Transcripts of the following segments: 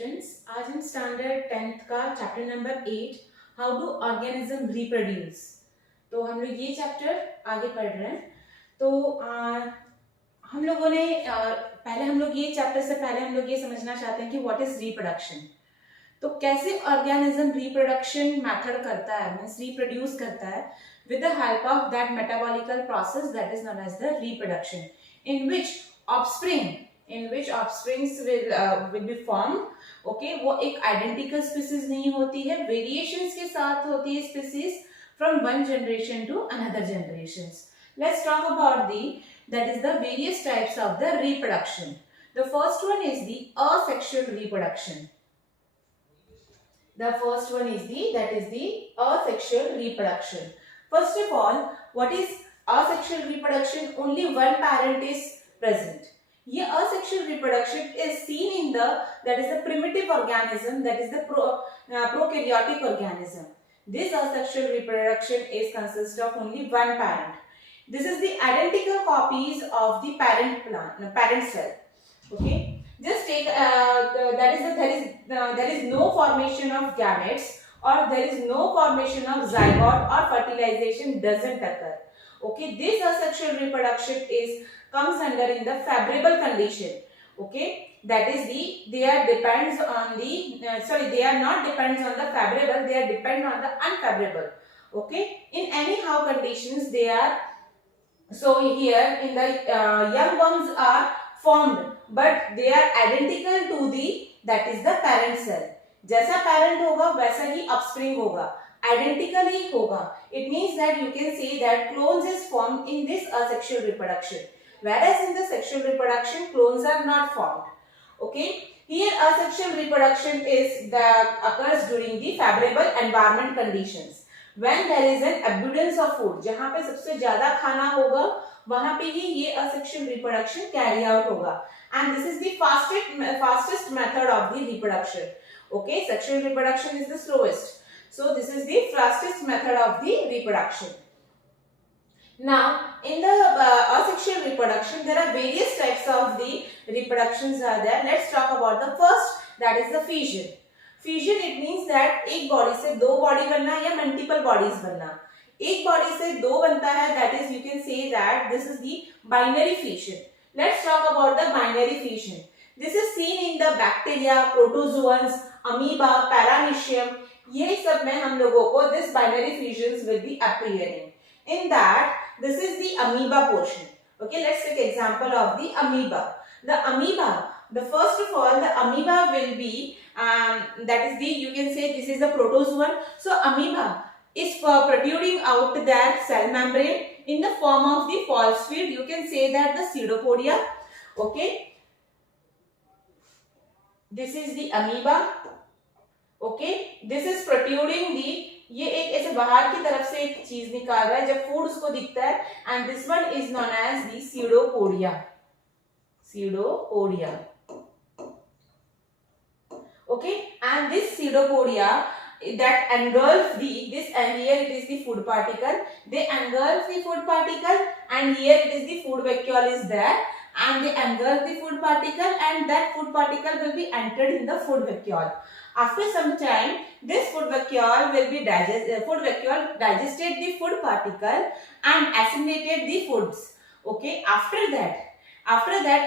Students, आज हम standard 10th का chapter number 8 how do organism reproduce. तो हम लोग ये चैप्टर आगे पढ़ रहे हैं। तो हम लोगों ने पहले हम लोग ये चैप्टर से पहले हम लोग ये समझना चाहते हैं कि व्हाट इज रिप्रोडक्शन। तो कैसे ऑर्गेनिज्म रिप्रोडक्शन मेथड करता है, मींस रिप्रोड्यूस करता है with the help of that metabolical process that is known as the reproduction, in which offsprings will be formed. Okay, वो एक identical species नहीं होती है, variations के साथ होती है species from one generation to another generations. Let's talk about that is the various types of the reproduction. The first one is the asexual reproduction. The first one is the asexual reproduction. First of all, what is asexual reproduction? Only one parent is present. ये asexual reproduction is seen in the primitive organism, that is the prokaryotic organism. This asexual reproduction is consist of only one parent. This is the identical copies of the parent cell. Okay, just take there is no formation of gametes, or there is no formation of zygote, or fertilization doesn't occur. Okay, this asexual reproduction comes under in the favorable condition. Okay, that is they are not depends on the favorable, they are depend on the unfavorable. Okay, in anyhow conditions they are. So here in the young ones are formed, but they are identical to that is the parent cell. जैसा parent होगा वैसा ही upspring होगा, identical ही होगा. It means that you can say that clones is formed in this asexual reproduction, whereas in the sexual reproduction clones are not formed. Okay, here asexual reproduction occurs during the favorable environment conditions. When there is an abundance of food, जहाँ पे सबसे ज्यादा खाना होगा वहां पे ही ये asexual reproduction carry out होगा. And this is the fastest method of the reproduction. Okay, sexual reproduction is the slowest. So this is the fastest method of the reproduction. Now, in the asexual reproduction, there are various types of the reproductions are there. Let's talk about the first, that is the fission. Fission, it means that एक body से दो body बनना या multiple bodies बनना. एक body से दो बनता है, that is you can say that this is the binary fission. Let's talk about the binary fission. This is seen in the bacteria, protozoans, amoeba, paramecium. ये सब में हम लोगों को this binary fissions will be appearing. In that, this is the amoeba portion. Okay, let's take example of the amoeba. The first of all, the amoeba will be that is you can say this is the protozoan. So amoeba is protruding out their cell membrane in the form of the false field. You can say that the pseudopodia. Okay, this is the amoeba. Okay, this is protruding ये एक ऐसे बाहर की तरफ से एक चीज निकाल रहा है जब फूड उसको दिखता है. And this one is known as the pseudopodia. Okay, and this pseudopodia that engulf and here it is the food particle. They engulf the food particle, and here it is the food vacuole is there, and they engulf the food particle, and that food particle will be entered in the food vacuole. After some time, this food vacuole digested the food particle and assimilated the foods. Okay, after that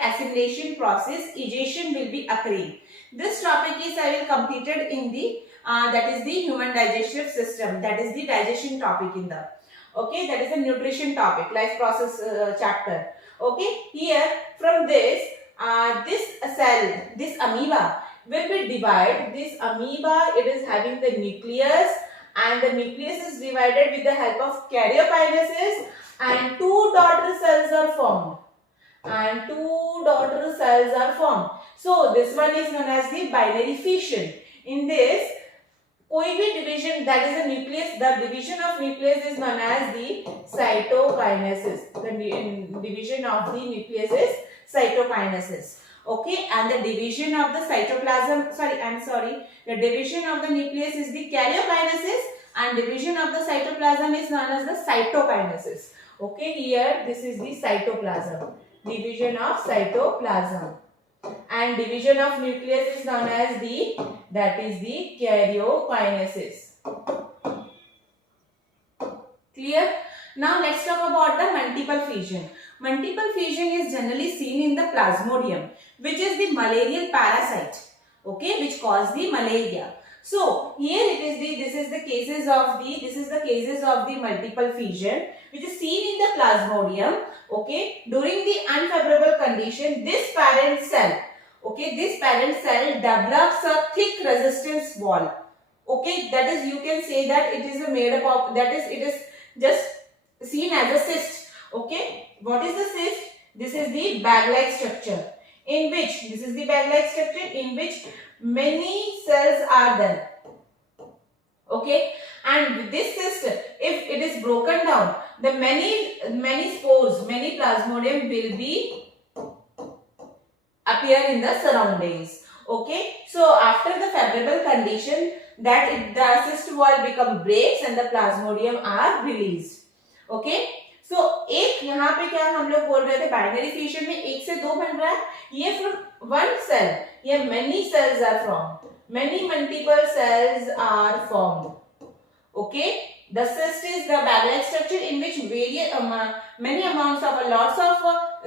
assimilation process, egestion will be occurring. This topic is I will completed in the that is the human digestive system, that is the digestion topic in the. Okay, that is the nutrition topic, life process chapter. Okay, here from this cell, this amoeba will be divided. This amoeba, it is having the nucleus, and the nucleus is divided with the help of karyokinesis, and two daughter cells are formed. So this one is known as the binary fission. In this, कोई भी division, that is a nucleus, the division of nucleus is known as the cytokinesis. The division of the nucleus is cytokinesis. Okay, and the division of the cytoplasm, the division of the nucleus is the karyokinesis, and division of the cytoplasm is known as the cytokinesis. Okay, here this is the cytoplasm, division of cytoplasm. and division of nucleus is known as the karyokinesis. Clear? Now let's talk about the multiple fission. Multiple fission is generally seen in the Plasmodium, which is the malarial parasite, okay, which cause the malaria. So here it is this is the cases of the multiple fission which is seen in the Plasmodium. Okay, during the unfavorable condition, this parent cell develops a thick resistance wall. Okay, that is, you can say that it is made up of, that is, it is just seen as a cyst. Okay, what is the cyst? This is the bag-like structure in which many cells are there. Okay, and with this cyst, if it is broken down, the many spores, many Plasmodium will be appear in the surroundings. Okay, so after the favorable condition, that the cyst wall breaks and the Plasmodium are released. Okay, so एक यहाँ पे क्या हम लोग बोल रहे थे, binary fission में एक से दो बन रहा है, ये from one cell, ये many cells are formed, many multiple cells are formed. Okay, the cyst is the bag-like structure in which many amounts of lots of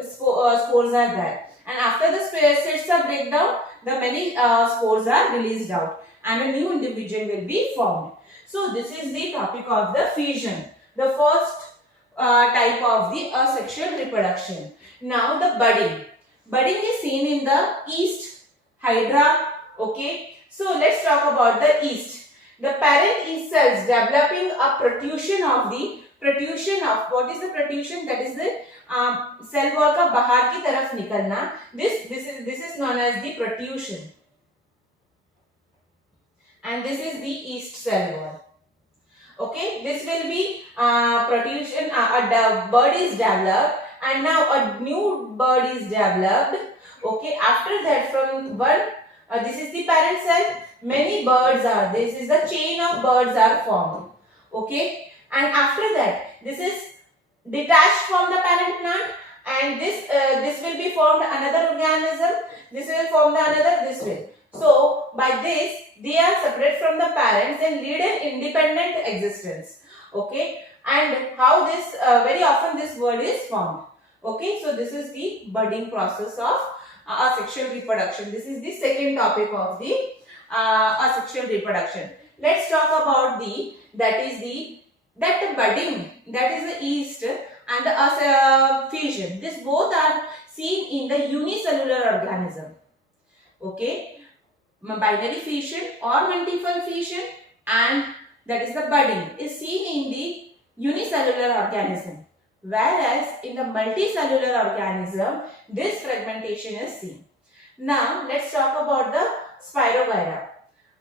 spores are there, and after the cysts are break down, the many spores are released out and a new individual will be formed. So this is the topic of the fission, the first type of the asexual reproduction. Now the budding. Budding is seen in the yeast, hydra. Okay, so let's talk about the yeast. The parent yeast cells developing a protrusion of what is the protrusion? That is the cell wall का बाहर की तरफ निकलना. This is known as the protrusion, and this is the yeast cell wall. Okay, this will be protrusion. A bud is developed, and now a new bud is developed. Okay, after that, from one, this is the parent cell. Many buds are. This is the chain of buds are formed. Okay, and after that, this is detached from the parent plant, and this will be formed another organism. This will form the another. This will. So by this, they are separate from the parents and lead an independent existence. Okay, and how this very often this word is formed. Okay, so this is the budding process of asexual reproduction. This is the second topic of the asexual reproduction. Let's talk about the budding, that is the yeast, and the fission. This both are seen in the unicellular organism. Okay, binary fission or multiple fission, and that is the budding is seen in the unicellular organism, whereas in the multicellular organism this fragmentation is seen. Now let's talk about the Spirogyra.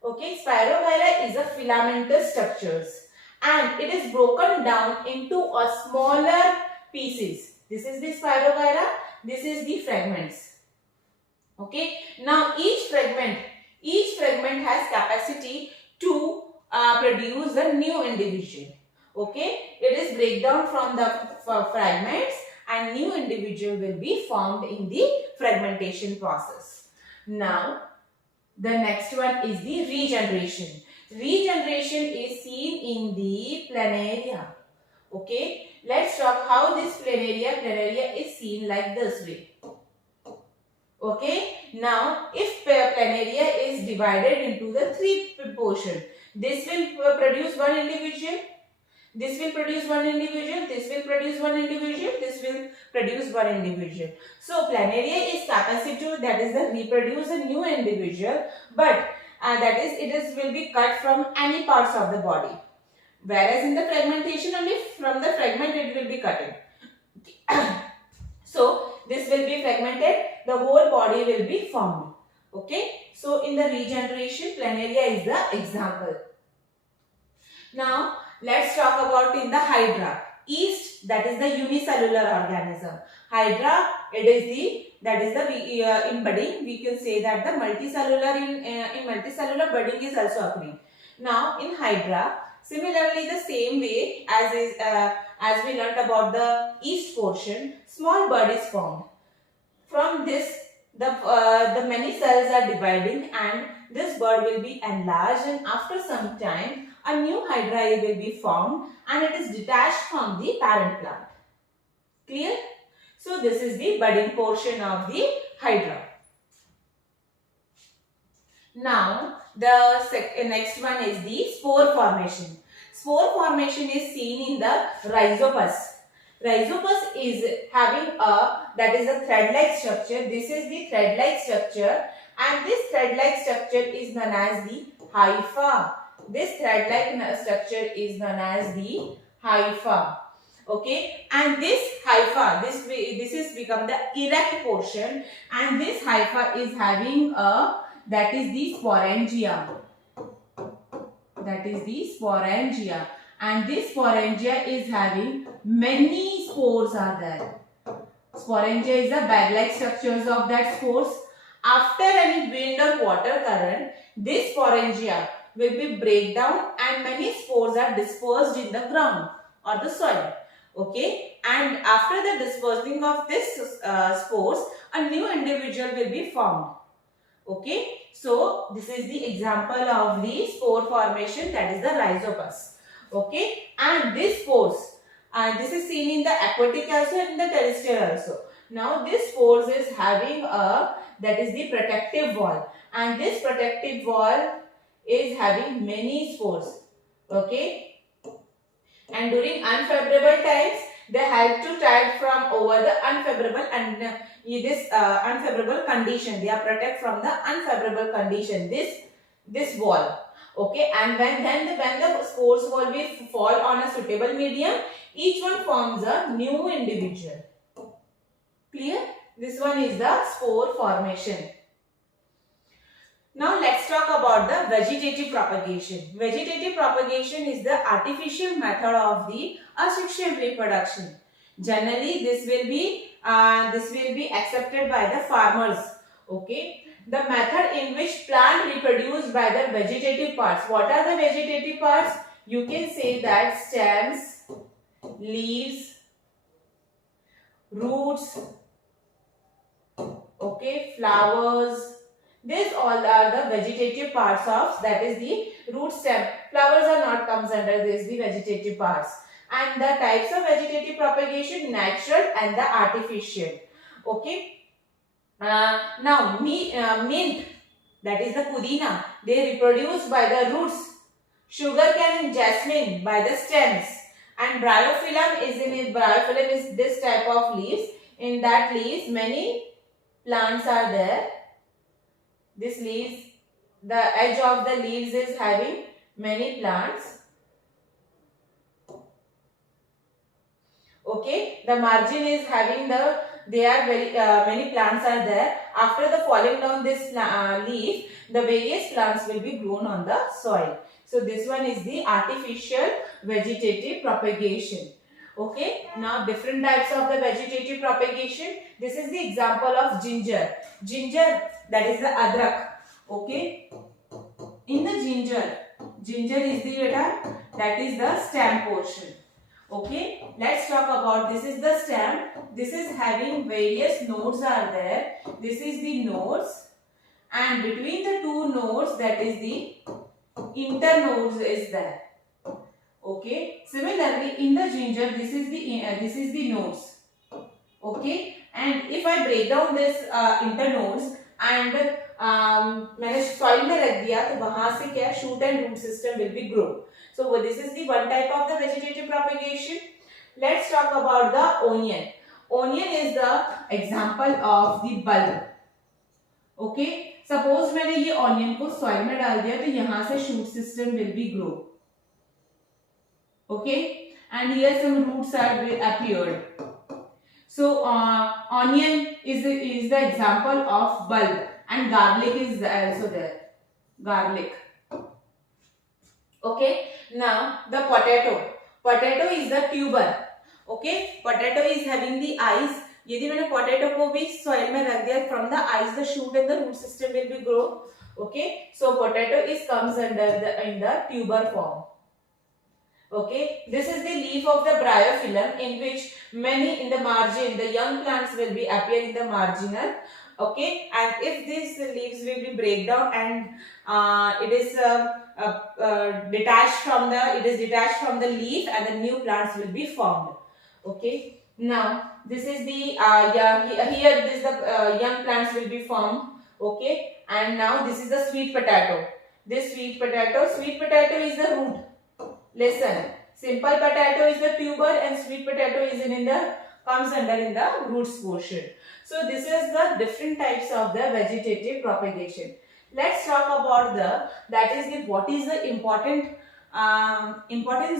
Okay, Spirogyra is a filamentous structures and it is broken down into a smaller pieces. This is the Spirogyra, this is the fragments. Okay, now each fragment has capacity to produce a new individual. Okay, it is breakdown from the fragments and new individual will be formed in the fragmentation process. Now the next one is the regeneration. Regeneration is seen in the planaria. Okay, let's talk how this planaria is seen like this way. Okay, now if planaria is divided into the three portions, this will produce one individual, this will produce one individual, this will produce one individual, this will produce one individual. So planaria is capacity, that is the reproduce a new individual, but that is will be cut from any parts of the body, whereas in the fragmentation only from the fragment it will be cutted. So this will be fragmented, the whole body will be formed. Okay, so in the regeneration, planaria is the example. Now let's talk about in the hydra. Yeast, that is the unicellular organism. Hydra, it is the in budding we can say that the multicellular in multicellular budding is also occurring. Now in hydra, similarly the same way as we learnt about the yeast portion, small bud is formed. From this the many cells are dividing and this bud will be enlarged, and after some time a new hydra will be formed and it is detached from the parent plant. Clear? So this is the budding portion of the hydra. Now the next one is the spore formation. Spore formation is seen in the rhizopus. Rhizopus is having that is a thread-like structure. This is the thread-like structure, and this thread-like structure is known as the hypha. This thread-like structure is known as the hypha. Okay, and this hypha, this is become the erect portion, and this hypha is having a, that is the sporangia. That is the sporangia, and this sporangia is having many spores are there. Sporangia is the bag-like structures of that spores. After any wind or water current, this sporangia will be break down and many spores are dispersed in the ground or the soil. Okay, and after the dispersing of this spores, a new individual will be formed. Okay, so this is the example of the spore formation, that is the rhizopus. Okay, and this spores, this is seen in the aquatic also and in the terrestrial also. Now this spores is having a, that is the protective wall, and this protective wall is having many spores. Okay, and during unfavorable times they help to tide from over the unfavorable and this unfavorable condition. They are protect from the unfavorable condition, this wall. Okay, and when the spores will be fall on a suitable medium, each one forms a new individual. Clear? This one is the spore formation. Now let's talk about the vegetative propagation. Vegetative propagation is the artificial method of the asexual reproduction. Generally, this will be accepted by the farmers. Okay, the method in which plant reproduced by the vegetative parts. What are the vegetative parts? You can say that stems, leaves, roots, okay, flowers. These all are the vegetative parts of, that is the root, stem. Flowers are not comes under this, the vegetative parts. And the types of vegetative propagation, natural and the artificial. Okay. Now mint, that is the pudina, they reproduce by the roots. Sugarcane and jasmine by the stems. And bryophyllum is this type of leaves. In that leaves many plants are there. This leaves, the edge of the leaves is having many plants. Okay, the margin is having the, they are very many plants are there. After the falling down this leaf, the various plants will be grown on the soil. So this one is the artificial vegetative propagation. Okay, now different types of the vegetative propagation. This is the example of ginger. Ginger, that is the adrak. Okay, in the ginger is the beta, that is the stem portion. Okay, let's talk about, this is the stem. This is having various nodes are there. This is the nodes, and between the two nodes, that is the internodes is there. Okay, similarly in the ginger, this is the nodes. Okay, and if I break down this internodes and मैंने soil में रख दिया, तो वहां से क्या shoot and root system will be grow. So this is the one type of the vegetative propagation. Let's talk about the onion. Onion is the example of the bulb. Okay, suppose मैंने ये onion को soil में डाल दिया, तो यहाँ से shoot system will be grow. Okay, and here some roots are appeared. So onion is the example of bulb, and garlic is also there. Garlic. Okay, now the potato. Potato is the tuber. Okay, potato is having the eyes. यदि मैंने potato को भी soil में रख दिया, from the eyes the shoot and the root system will be grow. Okay, so potato is comes under in the tuber form. Okay, this is the leaf of the bryophyllum, in which many in the margin, the young plants will be appear in the marginal Okay, and if these leaves will be break down and it is detached from the leaf and the new plants will be formed. Okay, now this is the here this the young plants will be formed. Okay, and now this is the sweet potato. This sweet potato is the root. Listen, simple potato is the tuber and sweet potato is in the comes under in the roots portion. So this is the different types of the vegetative propagation. Let's talk about what is the importance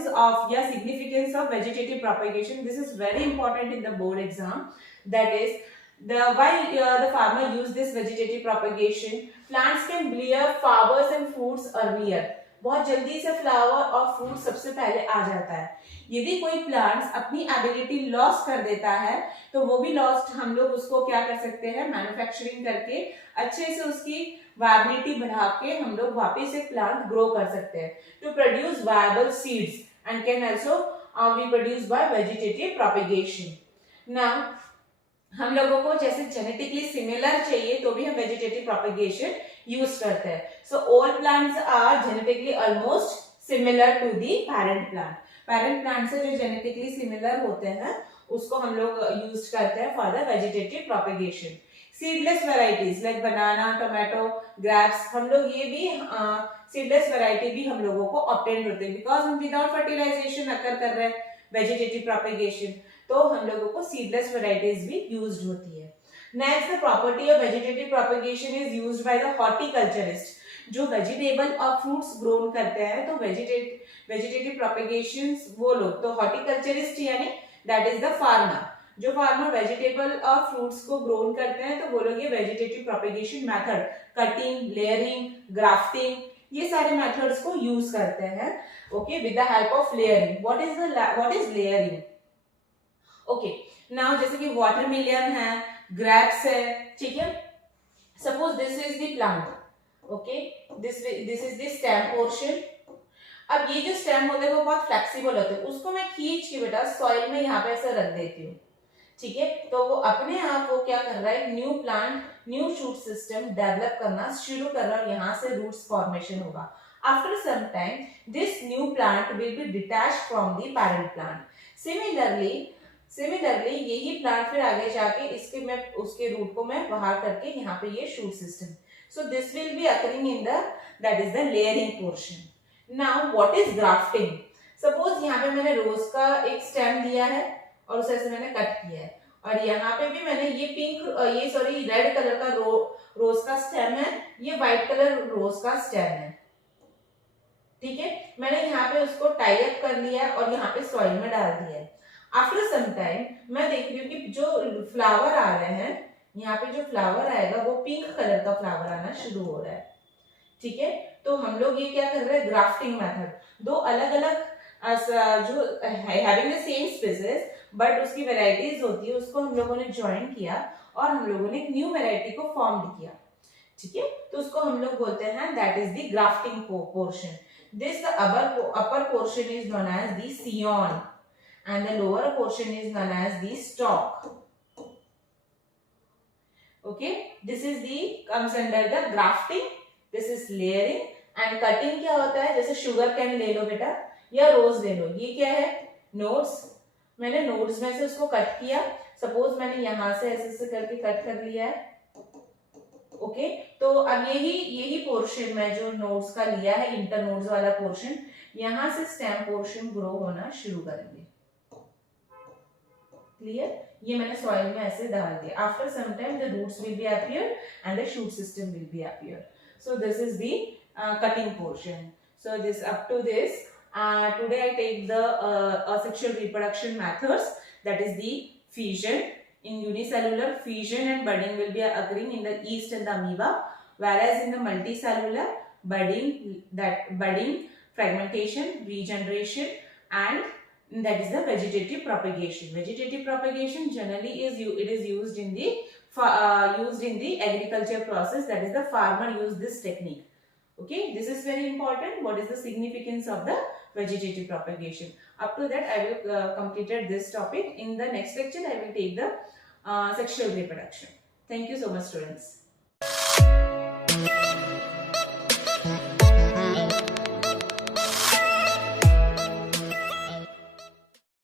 of significance of vegetative propagation. This is very important in the board exam. That is why the farmer use this vegetative propagation. Plants can bear flowers and fruits earlier. बहुत जल्दी से flower और fruit सबसे पहले आ जाता है. यदि कोई प्लांट्स अपनी एबिलिटी लॉस कर देता है तो वो भी लॉस्ट हम लोग उसको क्या कर सकते हैं, मैन्युफैक्चरिंग करके अच्छे से उसकी वायबिलिटी बढ़ा के हम लोग वापस एक प्लांट ग्रो कर सकते हैं. To produce viable seeds and can also be produce by vegetative propagation. Now हम लोगों को जैसे जेनेटिकली सिमिलर चाहिए तो भी हम वेजिटेटिव प्रोपेगेशन यूज करते हैं. So all plants are genetically almost similar to the parent plant. Parent plant से जो जेनेटिकली सिमिलर होते हैं उसको हम लोग यूज करते हैं for the vegetative propagation. Seedless varieties like banana, tomato, grapes, हम लोग ये भी सीडलेस वेराइटी भी हम लोगों को ऑब्टेन होते हैं बिकॉज हम विदाउट फर्टिलाइजेशन अकर कर रहे हैं वेजिटेटिव प्रोपेगेशन. तो हम लोगों को सीडलेस वेराइटीज भी यूज्ड होती है. Next, the property of vegetative propagation is used by the horticulturist. जो वेजिटेबल और फ्रूट्स ग्रोन करते हैं तो वेजिटेटिव प्रोपेगेशन वो लोग तो हॉर्टिकल्चरिस्ट यानी दैट इज द फार्मर. जो फार्मर वेजिटेबल और फ्रूट्स को ग्रोन करते हैं तो वो लोग ये vegetative propagation method, cutting, layering, grafting, ये सारे मेथड्स को यूज करते हैं. Okay, with the help of layering. What is layering? Okay, now जैसे कि वाटरमेलन है, ग्रेप्स है, ठीक है. Suppose this is the plant. Okay, this is the stem portion. अब ये जो स्टेम होते हैं वो बहुत फ्लेक्सिबल होते हैं. उसको मैं खींच के बेटा सॉइल में यहाँ पे ऐसे रख देती हूँ. ठीक है, तो वो अपने आप वो क्या कर रहा है, new plant, new shoot system develop करना शुरू कर रहा है. यहाँ से रूट्स फॉर्मेशन होगा. After some time this new plant will be detached from the parent plant. Similarly यही प्लांट फिर आगे जाके उसके रूट को मैं बाहर करके यहाँ पे ये shoot system. So this will be occurring in that is the layering portion. Now what is grafting? Suppose यहाँ पे मैंने रोज का एक स्टेम लिया है और उसे ऐसे मैंने कट किया है और यहाँ पे भी मैंने ये रेड कलर का रोज का स्टेम है, ये व्हाइट कलर रोज का स्टेम है. ठीक है, मैंने यहाँ पे उसको टाई अप कर लिया और यहाँ पे सॉइल में डाल दिया है. आफ्टर सम टाइम मैं देख रही हूँ कि जो फ्लावर आ रहे हैं, यहाँ पे जो फ्लावर आएगा वो पिंक कलर का फ्लावर आना शुरू हो रहा है. ठीक है, तो हम लोग ये क्या कर रहे हैं, ग्राफ्टिंग मेथड. दो अलग अलग जो having the same species but उसकी वेराइटीज होती है उसको हम लोगों ने ज्वाइन किया और हम लोगों ने एक न्यू वेराइटी को फॉर्म किया. ठीक है, तो उसको हम लोग बोलते हैं that is the grafting portion. This the upper portion is known as the scion and the lower portion is known as the stalk. Okay, this is the comes under the grafting. This is layering and cutting. क्या होता है, जैसे sugar cane ले लो बेटा या रोज ले लो, ये क्या है, नोड्स. मैंने नोड्स में से उसको कट किया. सपोज मैंने यहाँ से ऐसे करके कट कर लिया है. ओके, तो अब यही पोर्शन में जो नोड्स का लिया है, इंटर नोड्स वाला पोर्शन, यहाँ से स्टेम पोर्शन ग्रो होना शुरू करेंगे. क्लियर? ये मैंने सॉइल में ऐसे डाल दिया. After some time the roots will be appear and the shoot system will be appear. So this is the cutting portion. So this up to this today I take the asexual reproduction methods, that is the fission. In unicellular, fission and budding will be occurring in the yeast and the amoeba, whereas in the multicellular, budding, fragmentation, regeneration, and that is the vegetative propagation. Vegetative propagation generally is used in the agriculture process. That is the farmer use this technique. Okay, this is very important. What is the significance of the vegetative propagation? Up to that I will completed this topic. In the next lecture I will take the sexual reproduction. Thank you so much, students.